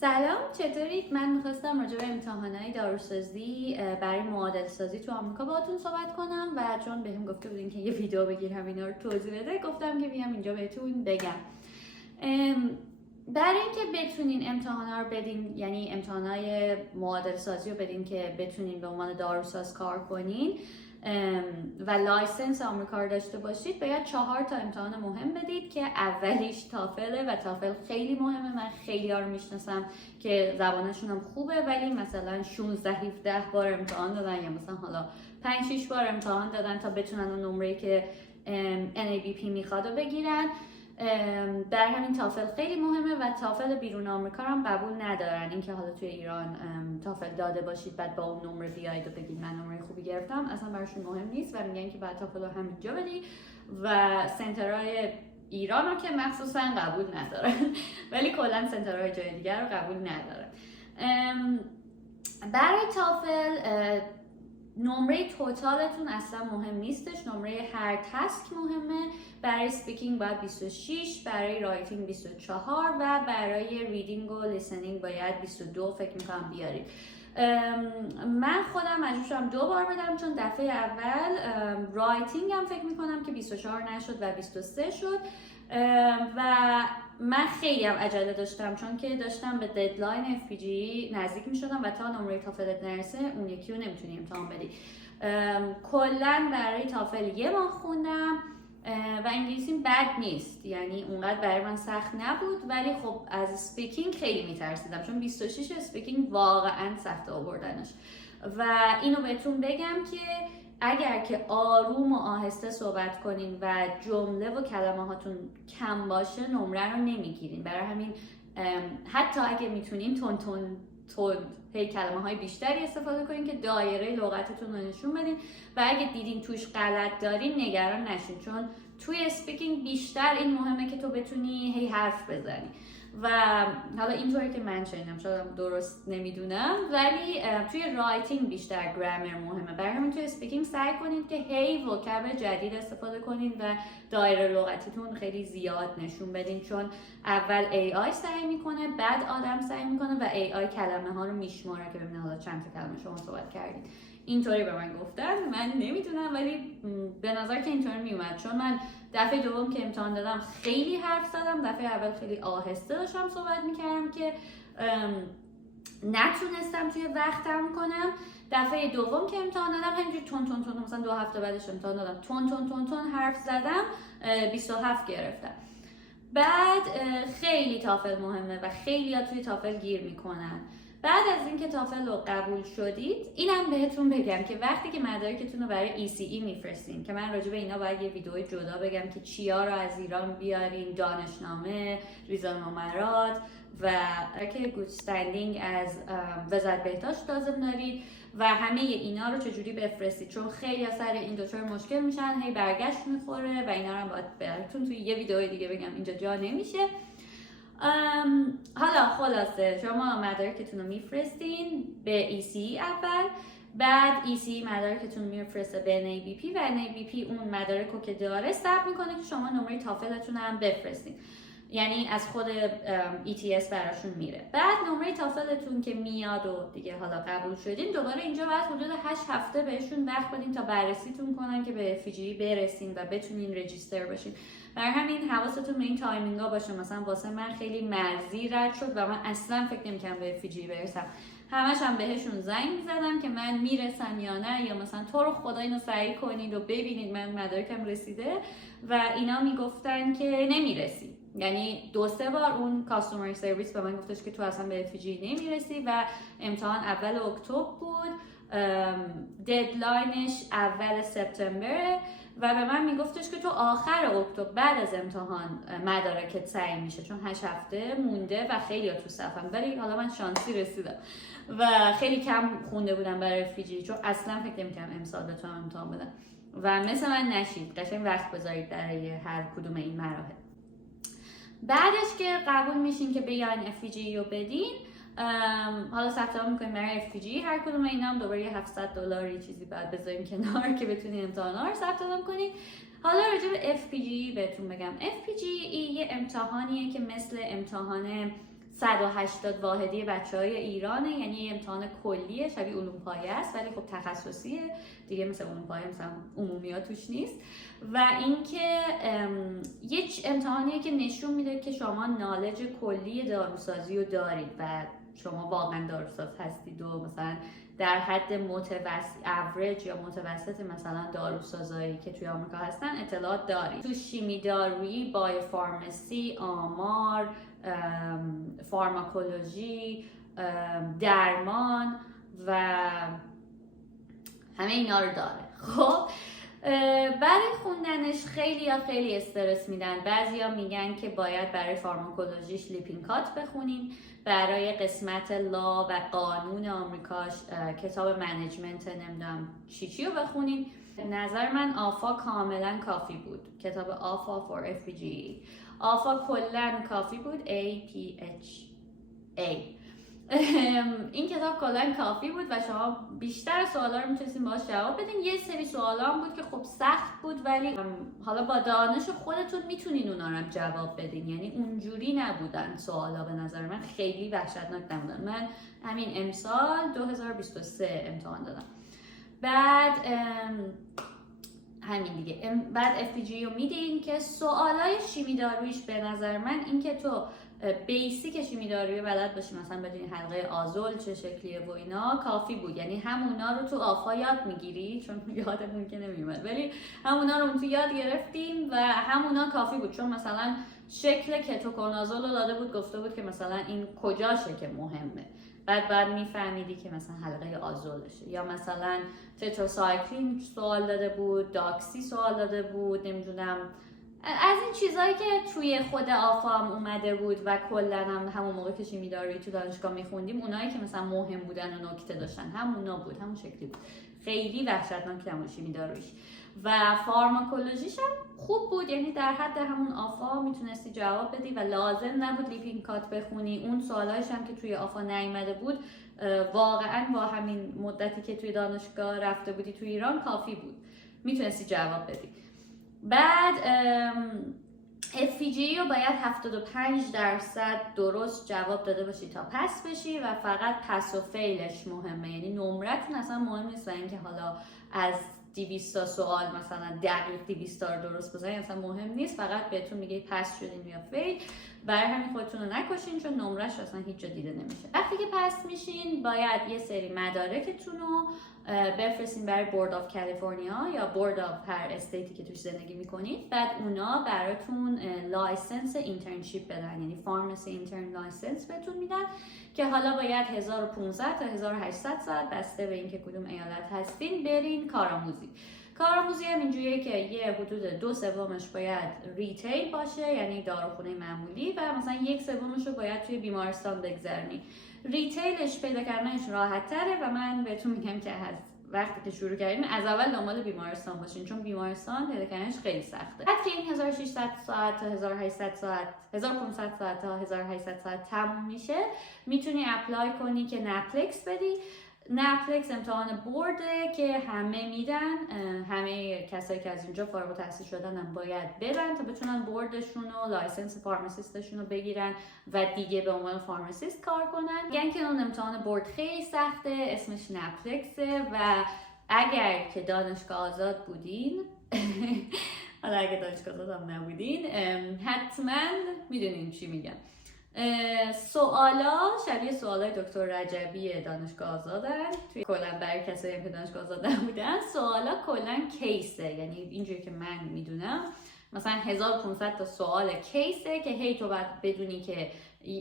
سلام، چطورید؟ من میخواستم راجع به امتحانات داروسازی برای معادل سازی تو آمریکا باهاتون صحبت کنم و چون بهم گفته بودین که یه ویدیو بگیرم اینا رو توضیح بده، گفتم که بیام اینجا بهتون بگم. برای اینکه بتونین امتحانا رو بدین، یعنی امتحانات معادل سازی رو بدین که بتونین به عنوان داروساز کار کنین و لایسنس آمریکا رو داشته باشید، باید 4 تا امتحان مهم بدید که اولیش تافله و تافل خیلی مهمه. من خیلی ها رو میشناسم که زبانشون هم خوبه ولی مثلا 16-17 بار امتحان دادن یا مثلا حالا 5-6 بار امتحان دادن تا بتونن اون نمره‌ای که NABP میخواد رو بگیرن. در همین تافل خیلی مهمه و تافل بیرون آمریکا هم قبول ندارن. اینکه حالا توی ایران تافل داده باشید بعد با اون نمره بیاید و بگید من نمره خوبی گرفتم، اصلا براشون مهم نیست و میگن که بعد تافل رو همینجا بدی و سنترهای ایران رو که مخصوصا قبول ندارن ولی کلا سنترهای جای دیگر رو قبول ندارن. برای تافل نمره توتالتون اصلا مهم نیستش، نمره هر تسک مهمه. برای سپیکینگ باید 26، برای رایتینگ 24 و برای ریدینگ و لیسنینگ باید 22 فکر میکنم بیارید. من خودم مجبور شدم 2 بار بدم چون دفعه اول رایتینگ هم فکر میکنم که 24 نشد و 23 شد و من خیلی هم عجله داشتم چون که داشتم به ددلاین FPG نزدیک می شدم و تا نمره تافلت نرسه اون یکی رو نمیتونی امتحان بدی. کلا برای تافل 1 ماه خوندم و انگلیسیم بد نیست، یعنی اونقدر برای من سخت نبود، ولی خب از سپیکینگ خیلی میترسیدم چون 26 سپیکینگ واقعا سخت آوردنش. و اینو بهتون بگم که اگر که آروم و آهسته صحبت کنین و جمله و کلمه هاتون کم باشه نمره رو نمیگیرین. برای همین حتی اگه میتونین تون هی کلمه های بیشتری استفاده کنین که دایره لغتتون رو نشون بدین و اگه دیدین توش غلط دارین نگران نشین چون توی اسپیکینگ بیشتر این مهمه که تو بتونی هی حرف بزنی و حالا اینطوری که من شنیدم، شاید درست نمیدونم، ولی توی رایتینگ بیشتر گرامر مهمه. برای همین توی اسپیکینگ سعی کنید که هی وکبل جدید استفاده کنید و دایره لغتیتون خیلی زیاد نشون بدین چون اول AI سعی میکنه، بعد آدم سعی میکنه و AI کلمه ها رو میشماره که ببینه حالا چند تا کلمه شما صحبت کردید. اینطوری به من گفتن، من نمیدونم ولی به نظر که اینطوری میومد چون من دفعه دوم که امتحان دادم خیلی حرف زدم، دفعه اول خیلی آهسته داشتم صحبت میکردم که نتونستم توی وقتم کنم. دفعه دوم که امتحان دادم همینجوری تون مثلا 2 هفته بعدش امتحان دادم تون حرف زدم 27 گرفتم. بعد خیلی تافل مهمه و خیلی ها توی تافل گیر میکنن. بعد از اینکه تافل رو قبول شدید، اینم بهتون بگم که وقتی که مدارکتون رو برای ECE میفرستین، که من راجع به اینا باید یه ویدیوی جدا بگم که چیا رو از ایران بیارین، دانشنامه، ویزا نمرات و که گود استندینگ از وزارت بهداشت لازم دارید و همه اینا رو چجوری بفرستید چون خیلی سر این دچار مشکل میشن، هی برگشت میخوره و اینا رو باید براتون توی یه ویدیوی دیگه بگم، اینجا جا نمیشه. حالا خلاصه شما مدارکتون رو میفرستین به ECE اول، بعد ECE مدارکتون رو میفرسته به NABP و NABP اون مدارک رو که داره ثبت میکنه که شما نمره تافلتون هم بفرستین، یعنی از خود ETS براشون میره. بعد نمره تافلتون که میاد و دیگه حالا قبول شدین، دوباره اینجا بعد حدود 8 هفته بهشون وقت بدین تا بررسیتون کنن که به FPGA برسین و بتونین رجیستر بشین. برای همین حواستون به این تایمینگا باشه. مثلا واسه من خیلی مرزی رد شد و من اصلا فکر نمی‌کردم به FPGA برسم. همش هم بهشون زنگ می‌زدم که من میرسم یا نه، یا مثلا تو رو خدا اینو سریع کنید و ببینید من مدارکم رسیده و اینا میگفتن که نمیرسی. یعنی 2-3 بار اون کاستومر سرویس به من گفتش که تو اصلا به FPGA نمیرسی و امتحان اول اکتبر بود، ددلاینش اول سپتامبر و به من میگفتش که تو آخر اکتبر بعد از امتحان مدارکت سعی میشه چون 8 هفته مونده و خیلی ها تو صفم، ولی حالا من شانسی رسیدم و خیلی کم خونده بودم برای FPGA چون اصلا فکر نمی‌کردم امسال بتونم امتحان بدم و مثل من نشید. قشنگ وقت بذارید برای هر کدوم این مراحل. بعدش که قبول میشین که بیاین FPGA رو بدین، حالا ثبت نام میکنیم برای FPGA، هر کدوم اینا هم دوباره $700 چیزی بعد بذاریم کنار که بتونین امتحانا رو ثبت نام کنین. حالا راجع به FPGA بهتون بگم. FPGA یه امتحانیه که مثل امتحان 180 واحدی بچهای ایرانه، یعنی یه امتحان کلیه شبیه علوم پایه است ولی خب تخصصیه دیگه، مثل علوم پایه مثلا عمومیات توش نیست. و اینکه یه امتحانیه که نشون میده که شما نالج کلی داروسازی رو دارید و شما واقعا داروساز هستید و مثلا در حد متوسط اوریج یا متوسط مثلا داروسازایی که توی آمریکا هستن اطلاعات دارید. تو شیمی دارویی، بایوفارماسی، آمار، فارماکولوژی، درمان و همه اینا رو داره. خب برای خوندنش خیلی استرس میدن. بعضیا میگن که باید برای فارماکولوژیش لیپینکات بخونین، برای قسمت لا و قانون آمریکاش کتاب منیجمنت نمیدونم چی رو بخونین. نظر من آفا کاملا کافی بود، کتاب آفا for FPGA. آفا کلا کافی بود، APHA. این کتاب کلا کافی بود و شما بیشتر سوالا رو میتونستین باهاش جواب بدین. یه سری سوالا هم بود که خب سخت بود ولی حالا با دانش خودتون میتونین اونا رو جواب بدین، یعنی اونجوری نبودن سوالا. به نظر من خیلی وحشتناک نبودن. من همین امسال 2023 امتحان دادم، بعد همین دیگه، بعد FPGA رو میدین که سوالای شیمی دارویش به نظر من این که تو بیسیک شیمی دارویی بلد باشی، مثلا بدونی حلقه آزول چه شکلیه و اینا کافی بود. یعنی همونا رو تو آفا یاد میگیری، چون یادمون که نمیومد، ولی همونا رو تو یاد گرفتیم و همونا کافی بود. چون مثلا شکل کتوکنازول رو داده بود، گفته بود که مثلا این کجاشه که مهمه، بعد میفهمیدی که مثلا حلقه آزولشه. یا مثلا تتراسایکلین سوال داده بود، داکسی سوال داده بود، نمیدونم از این چیزایی که توی خود آفا هم اومده بود و کلا هم همون موقع که شیمی دارویی تو دانشگاه میخوندیم اونایی که مثلا مهم بودن و نکته داشتن همونا بود، همون شکلی بود. خیلی وحشتناک همون شیمی داروییش. و فارماکولوژیش هم خوب بود، یعنی در حد همون آفا میتونستی جواب بدی و لازم نبود لیپینکات بخونی. اون سوالایش هم که توی آفا نیامده بود واقعا با همین مدتی که توی دانشگاه رفته بودی توی ایران کافی بود، میتونستی جواب بدی. بعد FPGA رو باید 75% درست جواب داده باشی تا پس بشی و فقط پس و فیلش مهمه، یعنی نمرتون اصلا مهم نیست و اینکه حالا از 200 سوال مثلا دقیق 200 رو درست بزنید اصلا مهم نیست، فقط بهتون میگه پس شدین یا فیل. برای همین خودتون رو نکشین چون نمرش اصلا هیچ جا دیده نمیشه. وقتی که پس میشین باید یه سری مدارکتون رو بفرستین برای بورد آف کالیفرنیا یا بورد آف هر استیتی که توش زندگی میکنید. بعد اونا براتون لایسنس اینترنشیپ بدن، یعنی فارماسی اینترن لایسنس بهتون میدن که حالا باید 1500 تا 1800 ساعت بسته به اینکه کدوم ایالت هستین برین کارآموزی. کارآموزی هم اینجوریه که یه حدود 2/3 باید ریتیل باشه، یعنی داروخونه معمولی، و مثلا 1/3 رو باید توی بیمارستان بگذرونی. ریتیلش پیدا کردنش راحت تره و من بهتون میگم که وقتی که شروع کردین از اول دنبال بیمارستان باشین، چون بیمارستان پیدا کردنش خیلی سخته. بعد که این 1600 ساعت تا 1800 ساعت 1500 ساعت تا 1800 ساعت تموم میشه میتونی اپلای کنی که نپلکس بدی. نپلکس امتحان برده که همه میدن، همه کسایی که از اینجا فارغ التحصیل شدن هم باید بدن تا بتونن بردشون و لایسنس فارماسیستشون رو بگیرن و دیگه به عنوان فارماسیست کار کنن. میگن که اون امتحان برد خیلی سخته، اسمش نپلکسه و اگر که دانشگاه آزاد بودین حالا اگه دانشگاه آزاد هم نبودین حتما میدونین چی میگن. سوالا شبیه سوالای دکتر رجبی دانشگاه آزادن، توی کلا برای کسایی که دانشگاه آزاد نبودن. سوالا کلا کیسه، یعنی اینجوری که من میدونم مثلا 1500 تا سوال کیسه که هی تو باید بدونی که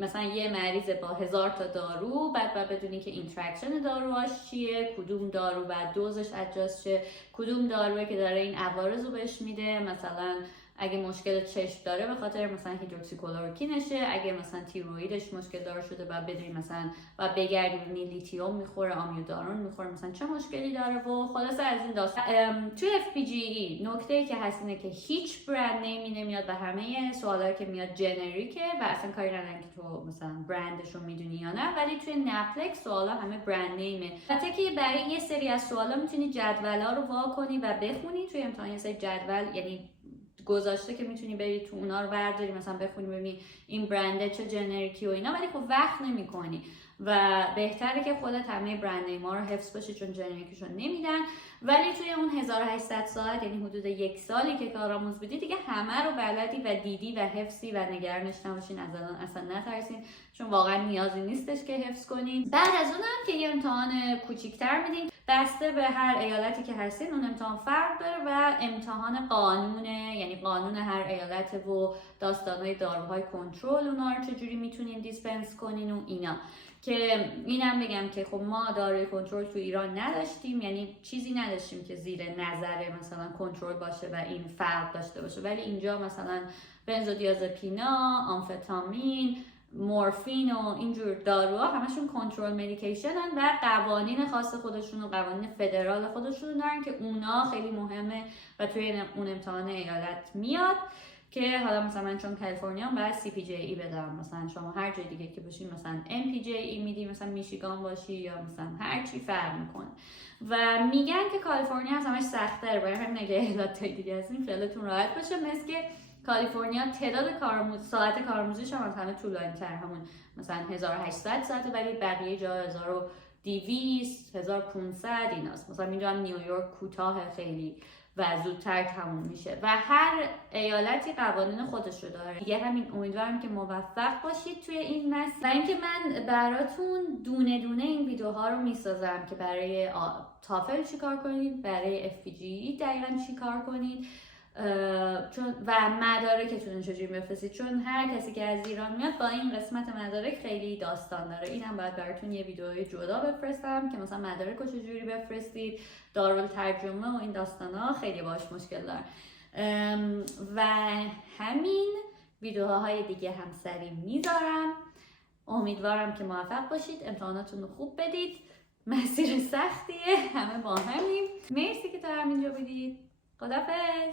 مثلا یه مریض با 1000 تا دارو، بعد بدونی که اینتراکشن داروهاش چیه، کدوم دارو بعد دوزش ادجاست شه، کدوم داروه که داره این عوارض رو بهش میده، مثلا اگه مشکل چشم داره به خاطر مثلا هیدروکسیکلoroquine، اگه مثلا تیروئیدش مشکل داره شده بعد بدونی مثلا و بگردونی لیتیوم میخوره، آمیودارون میخوره، مثلا چه مشکلی داره و خلاصه از این داستان. توی FPGA نکته‌ای که هست اینه که هیچ برند نیمی نمیاد و همه سوالایی که میاد جنریکه و اصلا کاری ندارن که تو مثلا برندش رو میدونی یا نه، ولی توی نپلکس سوالا همه برند نیمه. البته که برای یه سری از سوالا میتونی جدولا رو وا کنی و بخونی توی امتحان. یه سری جدول، یعنی گذاشته که میتونی بری تو اونا رو برداری مثلا بخونی ببینی این برنده چه جنریکی و اینا، ولی خب وقت نمیکنی و بهتره که خودت همه برند نیما رو حفظ باشی چون جنریکشون نمیدن. ولی توی اون 1800 ساعت یعنی حدود 1 سالی که کارآموز بودی دیگه همه رو بلدی و دیدی و حفظی و نگرانش نباشین، از الان اصلا نترسین چون واقعا نیازی نیستش که حفظ کنین. بعد از اونم که یه امتحان کوچیک‌تر میدین، بسته به هر ایالتی که هستین اون امتحان فرق داره و امتحان قانونه، یعنی قانون هر ایالت و داستانهای داروهای کنترل اونا رو چجوری میتونین دیسپنس کنین و اینا. که اینم بگم که خب ما داروی کنترل تو ایران نداشتیم، یعنی چیزی نداشتیم که زیر نظر مثلا کنترل باشه و این فرق داشته باشه، ولی اینجا مثلا بنزودیازپینا، آمفتامین، مورفین و اینجور داروها همشون کنترل مدیکیشنن و قوانین خاص خودشون و قوانین فدرال خودشون دارن که اونا خیلی مهمه و توی اون امتحان ایالت میاد. که حالا مثلا من چون کالیفرنیا هم باید CPJE بدم، مثلا شما هر جای دیگه که باشین مثلا MPJE میدی، مثلا میشیگان باشی یا مثلا هر چی فرق میکنه. و میگن که کالیفرنیا از همش سخت‌تره، برای همین اگه ایالت‌های دیگه هستین خیالتون راحت باشه. مثل که کالیفرنیا تعداد ساعت کارآموزیش هم از همه طولانی‌تر، همون مثلا 1800 ساعته، ولی بقیه جا 1200 1500 ایناست. مثلا اینجا هم نیویورک کوتاه خیلی و زودتر تموم میشه و هر ایالتی قوانین خودش رو داره دیگه. همین امیدوارم که موفق باشید توی این مسیر و اینکه من براتون دونه دونه این ویدیوها رو میسازم که برای تافل چیکار کنید، برای FPGE دقیقاً چیکار کنید و مدارکتون رو چجوری بفرستید، چون هر کسی که از ایران میاد با این قسمت مدارک خیلی داستان داره. اینم باید براتون یه ویدیوی جدا بفرستم که مثلا مدارک رو چجوری بفرستید، دارالترجمه و این داستانا خیلی باش مشکل داره. و همین ویدیوهای دیگه هم سری میذارم. امیدوارم که موفق باشید، امتحاناتون رو خوب بدید، مسیر سختیه، همه با همیم. مرسی که تا همینجا بودید. خدافظ.